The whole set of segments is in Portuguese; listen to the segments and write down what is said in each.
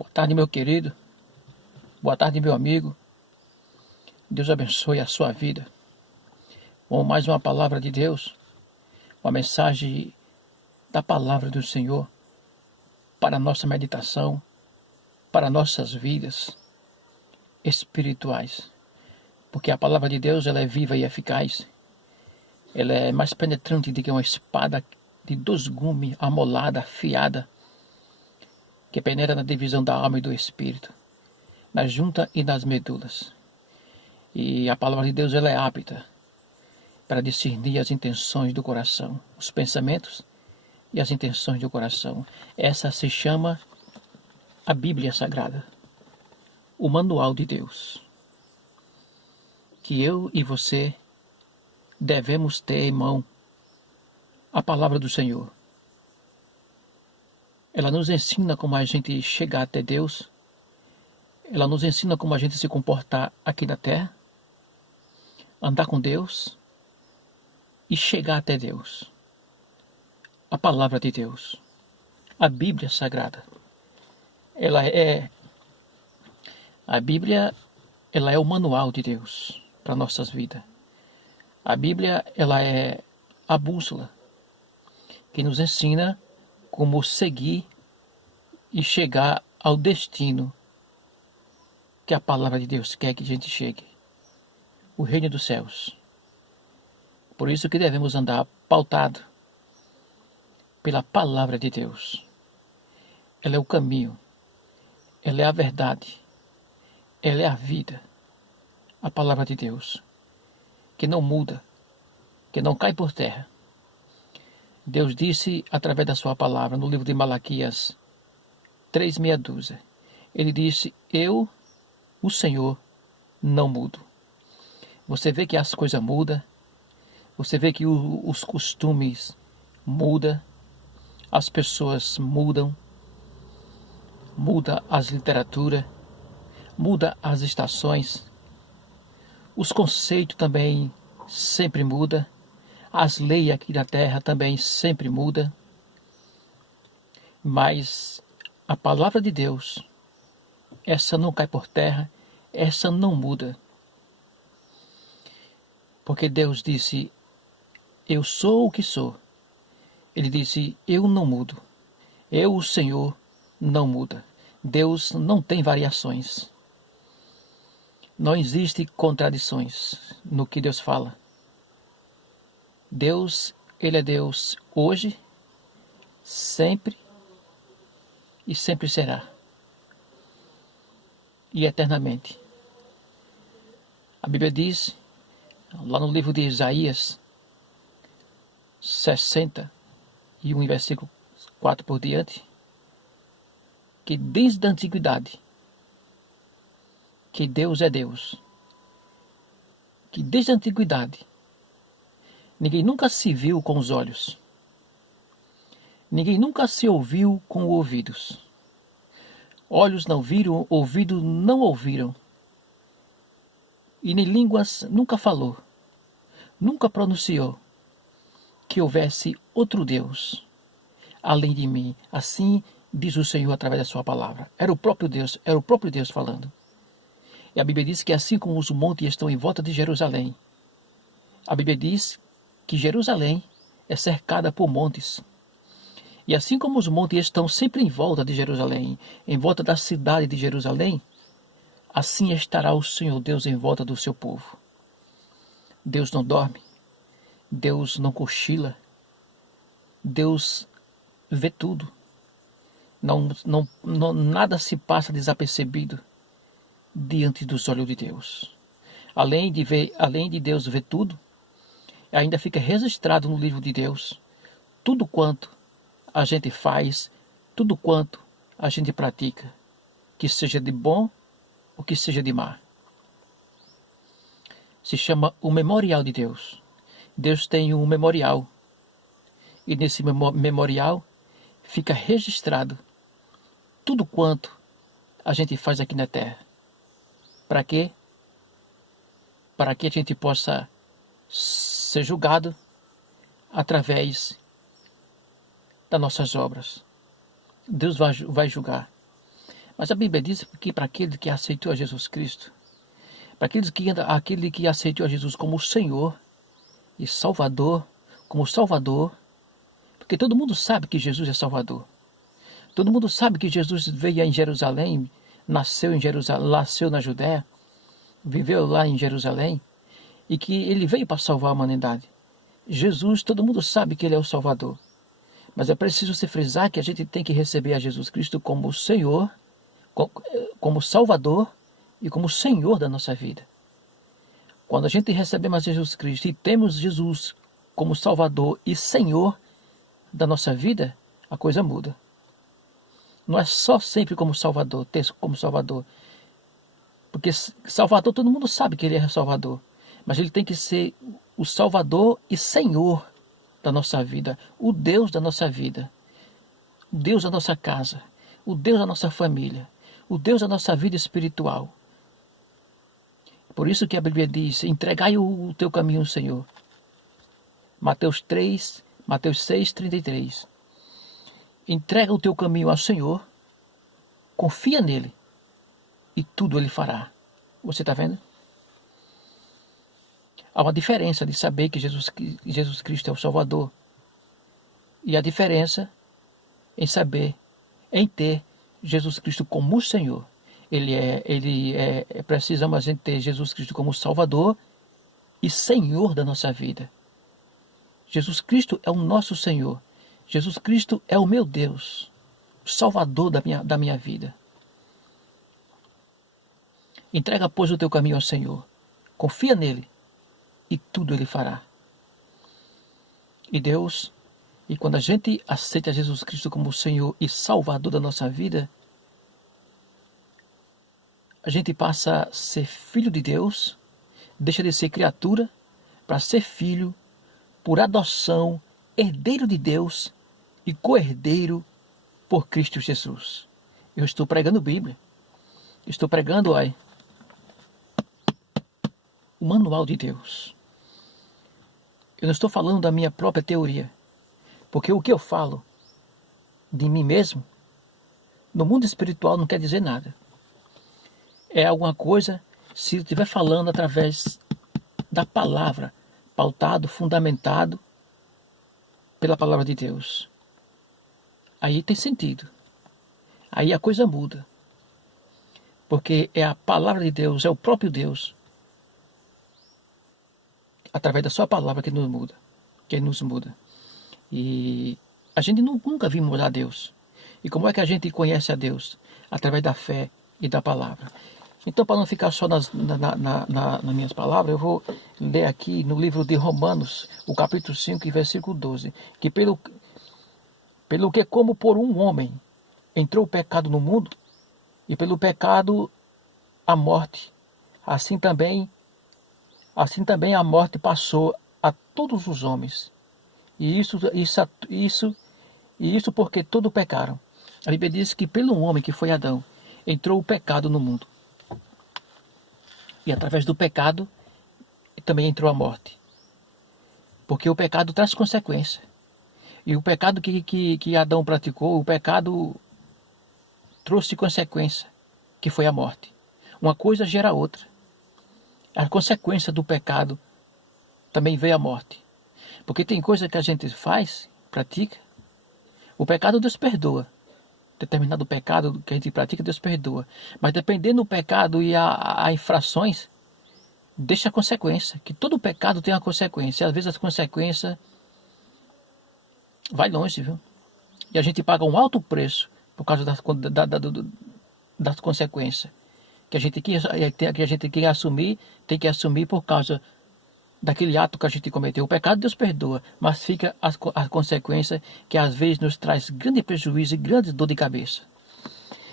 Boa tarde, meu querido. Boa tarde, meu amigo. Deus abençoe a sua vida. Com mais uma palavra de Deus, uma mensagem da palavra do Senhor para a nossa meditação, para nossas vidas espirituais. Porque a palavra de Deus ela é viva e eficaz. Ela é mais penetrante do que uma espada de 2 gumes, amolada, afiada, que penetra na divisão da alma e do espírito, na junta e nas medulas. E a palavra de Deus ela é apta para discernir as intenções do coração, os pensamentos e as intenções do coração. Essa se chama a Bíblia Sagrada, o manual de Deus, que eu e você devemos ter em mão a palavra do Senhor. Ela nos ensina como a gente chegar até Deus, ela nos ensina como a gente se comportar aqui na terra, andar com Deus e chegar até Deus. A palavra de Deus, a Bíblia Sagrada, a Bíblia ela é o manual de Deus para nossas vidas. A Bíblia ela é a bússola que nos ensina como seguir e chegar ao destino que a palavra de Deus quer que a gente chegue, o reino dos céus. Por isso que devemos andar pautado pela palavra de Deus. Ela é o caminho, ela é a verdade, ela é a vida. A palavra de Deus, que não muda, que não cai por terra. Deus disse através da sua palavra no livro de Malaquias 3:6, ele disse: eu, o Senhor, não mudo. Você vê que as coisas mudam, você vê que os costumes mudam, as pessoas mudam, muda as literaturas, muda as estações, os conceitos também sempre mudam, as leis aqui na terra também sempre mudam, mas a palavra de Deus, essa não cai por terra, essa não muda. Porque Deus disse: eu sou o que sou. Ele disse: eu não mudo. Eu, o Senhor, não muda. Deus não tem variações. Não existe contradições no que Deus fala. Deus, ele é Deus hoje, sempre e sempre será. E eternamente. A Bíblia diz, lá no livro de Isaías 61, versículo 4 por diante, que desde a antiguidade, que Deus é Deus, que desde a antiguidade, ninguém nunca se viu com os olhos, ninguém nunca se ouviu com os ouvidos, olhos não viram, ouvidos não ouviram, e nem línguas nunca falou, nunca pronunciou, que houvesse outro Deus além de mim. Assim diz o Senhor através da sua palavra. Era o próprio Deus falando. E a Bíblia diz que assim como os montes estão em volta de Jerusalém, a Bíblia diz que Jerusalém é cercada por montes. E assim como os montes estão sempre em volta de Jerusalém, em volta da cidade de Jerusalém, assim estará o Senhor Deus em volta do seu povo. Deus não dorme, Deus não cochila, Deus vê tudo. Nada se passa desapercebido diante dos olhos de Deus. Além de Deus ver tudo, ainda fica registrado no livro de Deus tudo quanto a gente faz, tudo quanto a gente pratica, que seja de bom ou que seja de má. Se chama o memorial de Deus. Deus tem um memorial, e nesse memorial fica registrado tudo quanto a gente faz aqui na terra. Para quê? Para que a gente possa ser julgado através das nossas obras. Deus vai julgar. Mas a Bíblia diz que para aquele que aceitou a Jesus Cristo, para aquele que aceitou a Jesus como Senhor e Salvador, como Salvador, porque todo mundo sabe que Jesus é Salvador. Todo mundo sabe que Jesus veio em Jerusalém, nasceu em Jerusalém, nasceu na Judéia, viveu lá em Jerusalém, e que ele veio para salvar a humanidade. Jesus, todo mundo sabe que ele é o Salvador. Mas é preciso se frisar que a gente tem que receber a Jesus Cristo como Senhor, como Salvador e como Senhor da nossa vida. Quando a gente recebe mais Jesus Cristo e temos Jesus como Salvador e Senhor da nossa vida, a coisa muda. Não é só sempre como Salvador, ter como Salvador. Porque Salvador, todo mundo sabe que ele é Salvador. Mas ele tem que ser o Salvador e Senhor da nossa vida. O Deus da nossa vida. O Deus da nossa casa. O Deus da nossa família. O Deus da nossa vida espiritual. Por isso que a Bíblia diz, entregai o teu caminho ao Senhor. Mateus 6:33. Entrega o teu caminho ao Senhor, confia nele e tudo ele fará. Você está vendo? Há uma diferença de saber que Jesus Cristo é o Salvador e a diferença em saber, em ter Jesus Cristo como o Senhor. Precisamos a gente ter Jesus Cristo como Salvador e Senhor da nossa vida. Jesus Cristo é o nosso Senhor. Jesus Cristo é o meu Deus, o Salvador da minha vida. Entrega, pois, o teu caminho ao Senhor. Confia nele e tudo ele fará. E quando a gente aceita Jesus Cristo como Senhor e Salvador da nossa vida, a gente passa a ser filho de Deus, deixa de ser criatura para ser filho, por adoção, herdeiro de Deus e co-herdeiro por Cristo Jesus. Eu estou pregando Bíblia. Estou pregando o manual de Deus. Eu não estou falando da minha própria teoria. Porque o que eu falo de mim mesmo, no mundo espiritual não quer dizer nada. É alguma coisa, se eu estiver falando através da palavra, pautado, fundamentado pela palavra de Deus. Aí tem sentido. Aí a coisa muda. Porque é a palavra de Deus, é o próprio Deus, através da sua palavra que nos muda. E a gente nunca viu mudar a Deus. E como é que a gente conhece a Deus? Através da fé e da palavra. Então, para não ficar só nas minhas palavras, eu vou ler aqui no livro de Romanos, o capítulo 5, versículo 12, que pelo que como por um homem entrou o pecado no mundo, e pelo pecado a morte, assim também a morte passou a todos os homens. E isso porque todos pecaram. A Bíblia diz que pelo homem que foi Adão, entrou o pecado no mundo. E através do pecado também entrou a morte. Porque o pecado traz consequência. E o pecado que Adão praticou, o pecado trouxe consequência, que foi a morte. Uma coisa gera a outra. A consequência do pecado também veio a morte. Porque tem coisa que a gente faz, pratica, o pecado Deus perdoa. Determinado pecado que a gente pratica, Deus perdoa. Mas dependendo do pecado e a infrações, deixa a consequência. Que todo pecado tem uma consequência. E às vezes a consequência vai longe, viu? E a gente paga um alto preço por causa das consequências. Que a gente tem que assumir por causa daquele ato que a gente cometeu. O pecado Deus perdoa, mas fica a consequência que às vezes nos traz grande prejuízo e grande dor de cabeça.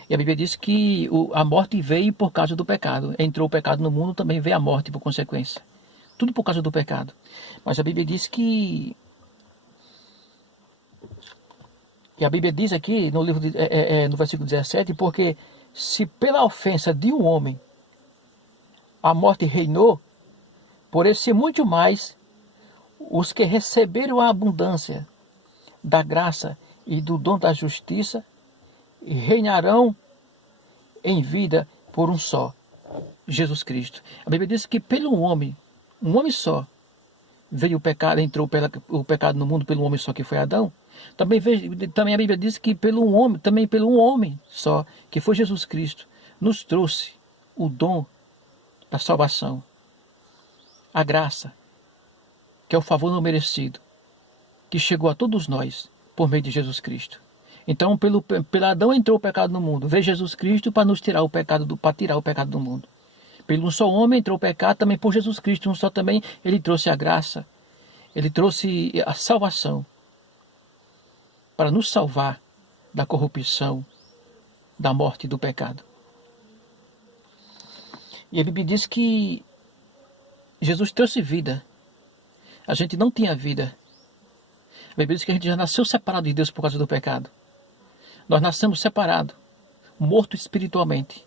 E a Bíblia diz que a morte veio por causa do pecado. Entrou o pecado no mundo, também veio a morte por consequência. Tudo por causa do pecado. Mas a Bíblia diz que... E a Bíblia diz aqui no livro no versículo 17, porque se pela ofensa de um homem a morte reinou, por esse muito mais, os que receberam a abundância da graça e do dom da justiça reinarão em vida por um só, Jesus Cristo. A Bíblia diz que pelo um homem só, veio o pecado, entrou o pecado no mundo pelo homem só que foi Adão. Também a Bíblia diz que também pelo um homem só, que foi Jesus Cristo, nos trouxe o dom da salvação, a graça, que é o favor não merecido, que chegou a todos nós por meio de Jesus Cristo. Então, pelo Adão entrou o pecado no mundo, veio Jesus Cristo para nos tirar o pecado para tirar o pecado do mundo. Pelo um só homem entrou o pecado, também por Jesus Cristo, um só também, ele trouxe a graça, ele trouxe a salvação, para nos salvar da corrupção, da morte e do pecado. E a Bíblia diz que Jesus trouxe vida. A gente não tinha vida. A Bíblia diz que a gente já nasceu separado de Deus por causa do pecado. Nós nascemos separados, mortos espiritualmente.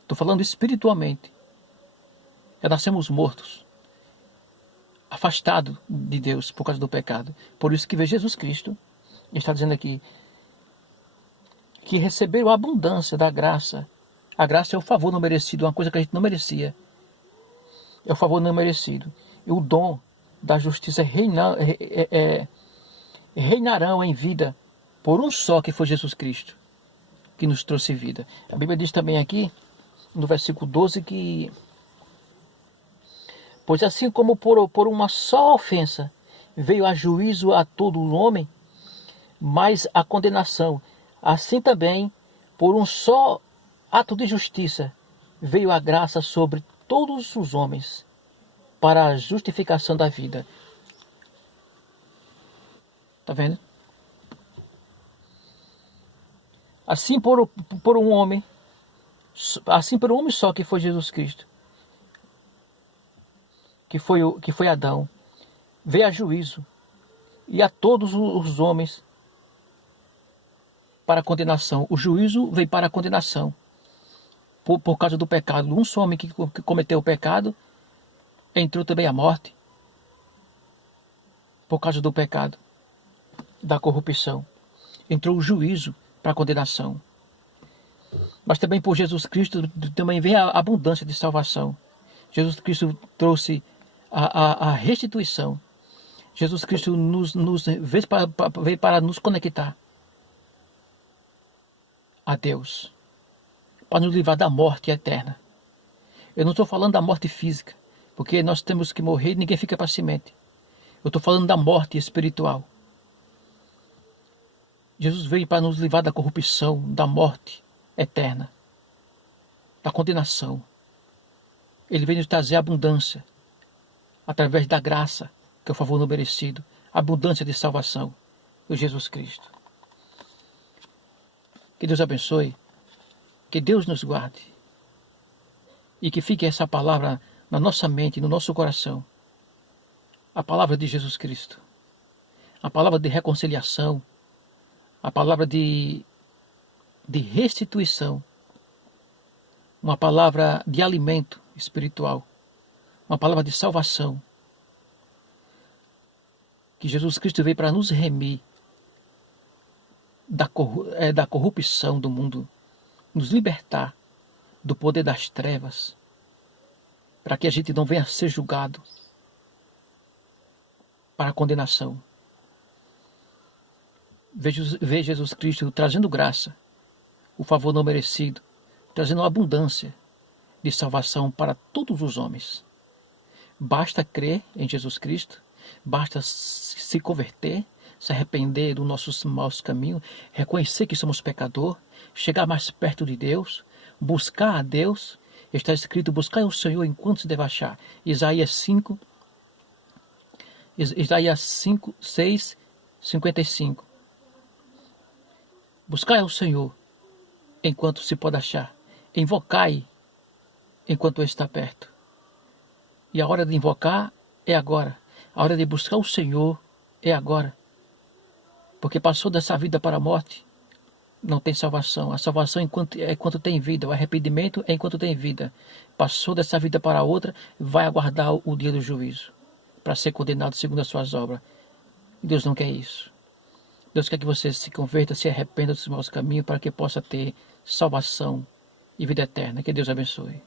Estou falando espiritualmente. Já nascemos mortos, afastados de Deus por causa do pecado. Por isso que veio Jesus Cristo. Ele está dizendo aqui que receberam a abundância da graça. A graça é o favor não merecido, uma coisa que a gente não merecia. É o favor não merecido. E o dom da justiça reinarão em vida por um só, que foi Jesus Cristo, que nos trouxe vida. A Bíblia diz também aqui, no versículo 12, que pois assim como por uma só ofensa veio a juízo a todo homem, mas a condenação, assim também por um só ato de justiça veio a graça sobre todos os homens para a justificação da vida. Está vendo? Assim por um homem só, que foi Jesus Cristo, que foi Adão, veio a juízo, e a todos os homens para a condenação. O juízo veio para a condenação, por causa do pecado. Um só homem que cometeu o pecado, entrou também a morte, por causa do pecado, da corrupção. Entrou o juízo para a condenação. Mas também por Jesus Cristo também vem a abundância de salvação. Jesus Cristo trouxe a restituição. Jesus Cristo veio para nos conectar a Deus, para nos livrar da morte eterna. Eu não estou falando da morte física, porque nós temos que morrer e ninguém fica para semente. Eu estou falando da morte espiritual. Jesus veio para nos livrar da corrupção, da morte eterna, da condenação. Ele veio nos trazer abundância, através da graça, que é o favor não merecido, abundância de salvação, de Jesus Cristo. Que Deus abençoe, que Deus nos guarde, e que fique essa palavra na nossa mente, no nosso coração. A palavra de Jesus Cristo, a palavra de reconciliação, a palavra de restituição, uma palavra de alimento espiritual, uma palavra de salvação, que Jesus Cristo veio para nos remir da corrupção do mundo, nos libertar do poder das trevas, para que a gente não venha a ser julgado para a condenação. Veja Jesus Cristo trazendo graça, o favor não merecido, trazendo abundância de salvação para todos os homens. Basta crer em Jesus Cristo, basta se converter, se arrepender dos nossos maus caminhos, reconhecer que somos pecador, chegar mais perto de Deus, buscar a Deus. Está escrito: buscar o Senhor enquanto se deve achar. Isaías 5, 6, 55. Buscai ao Senhor enquanto se pode achar. Invocai enquanto está perto. E a hora de invocar é agora. A hora de buscar o Senhor é agora. Porque passou dessa vida para a morte, não tem salvação. A salvação é enquanto tem vida. O arrependimento é enquanto tem vida. Passou dessa vida para a outra, vai aguardar o dia do juízo, para ser condenado segundo as suas obras. Deus não quer isso. Deus quer que você se converta, se arrependa dos maus caminhos para que possa ter salvação e vida eterna. Que Deus abençoe.